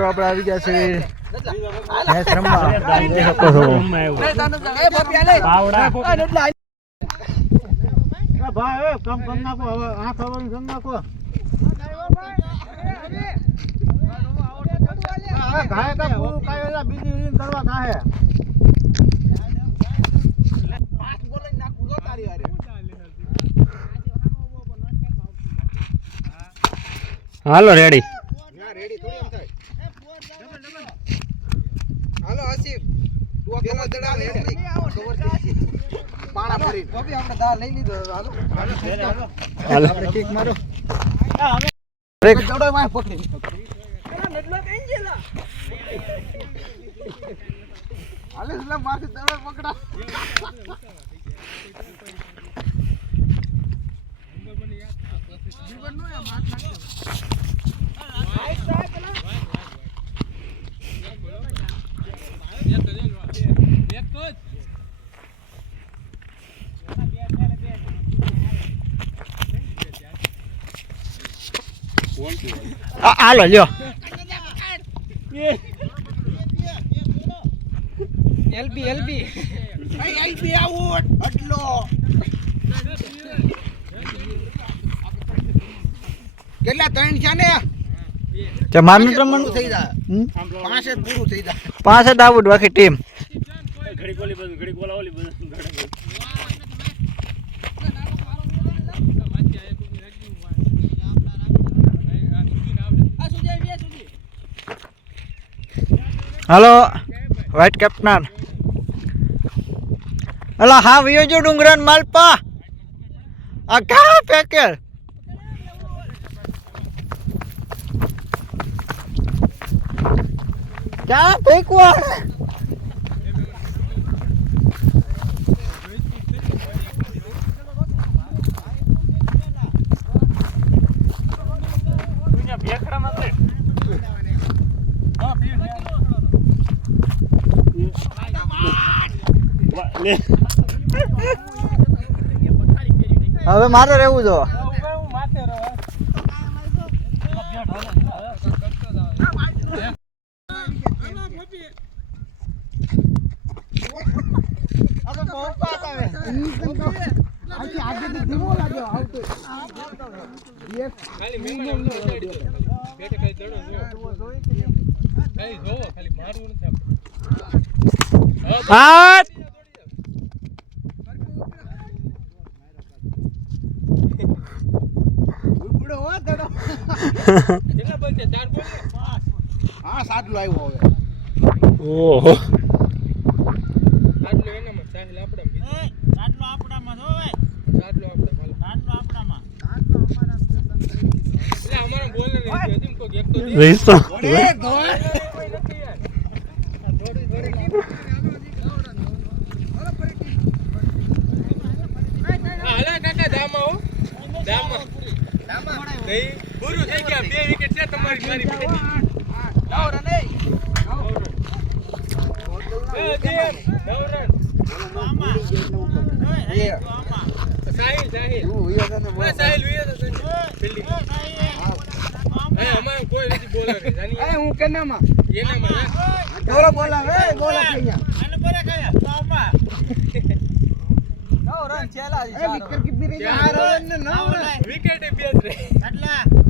તો આપણે આવી ગયા છે મેચ રમવા જોઈ શકો છો ભાઈ કમ કમ નાખો. હવે આ ખબર કમ નાખો. ઘાય કા પૂરું કાય બીજી રીત કરવા કાહે હાલો રેડી હાલો આસિફ. તું પેલા દડા લે પાણા ભરી આપણે દા લઈ લીધો. હાલો. હાલો આપણે કિક મારો. બ્રેક. દડો માં પકડી હાલે એટલે મારથી દડો પકડા. આ- હાલો લ્યો. એલબી એલબી આઈ આઈ બે આઉટ હટલો કેટલા ત્રણ છે ને? તે માર મિત્ર મન પૂરું થઈ જાય. પાસે પાંચ જ પૂરું થઈ જાય. પાંચ જ આવું બાકી ટીમ હાલો વાઇટ કેપ્ટન હલો હા વિયો જો ડુંગરાન માલપા. આ કા પેકેટ ક્યાં ફેંકવા? હવે મારે રહેવું જો. હાથ ઉપડો હો દડો હા સાટલો આવ્યો હવે ઓહો રહીશ તો એ હું કેનામાં બોલો બોલો એ થઈ ગયા. બે વિકેટ છે તમારી મારી ચાર રન ને નવ રન હા વાહ નવ એલબી એલબી એ દડો જ. નહીં આવે મને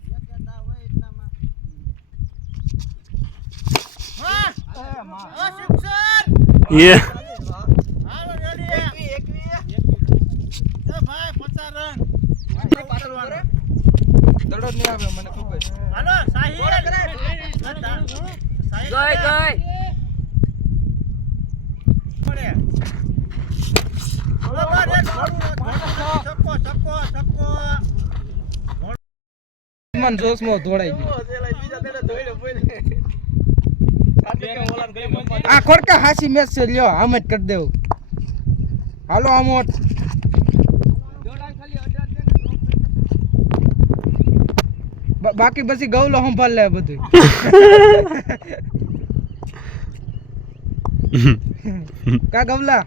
મન જોશમાં દોડાઈ ગયું. આ ખોડકા હાસી મેચ છે, લ્યો, આમ જ કરી દેવું. હાલો આમોટ બાકી પછી ગૌલો સંભાળ લે બધું કા ગવલા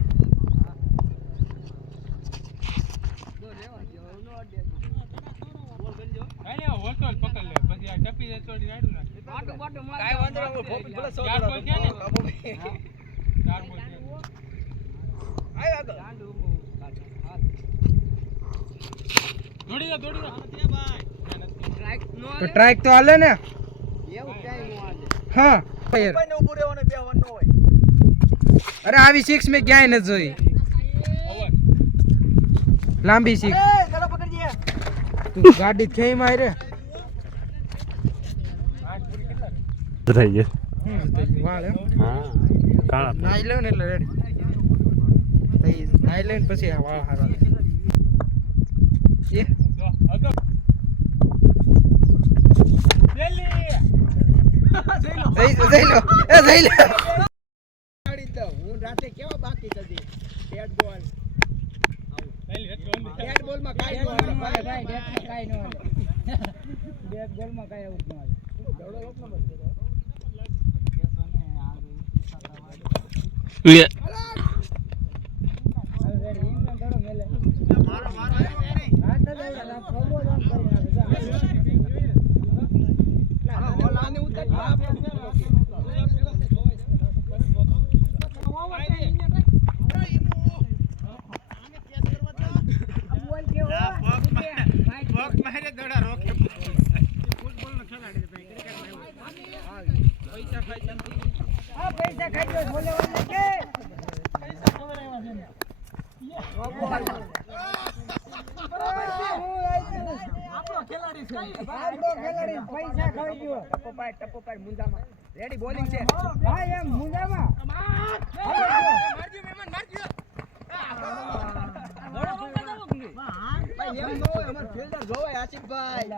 તો ટ્રાઈક તો હાલે ને? હા. અરે આવી સિક્સ મેં ક્યાંય નથી જોઈ. લાંબી સિક્સ તું ગાડી થઈ મારે. થઈ ગયો હા ને રાતે કેવા બાકી હતી બેટ બોલ બેટ બોલમાં કાઈ ન હાલે ભાઈ રેડી બોલિંગ છે. ભાઈ એમ ન હોય અમાર ફિલ્ડર જોવાય આસિફભાઈ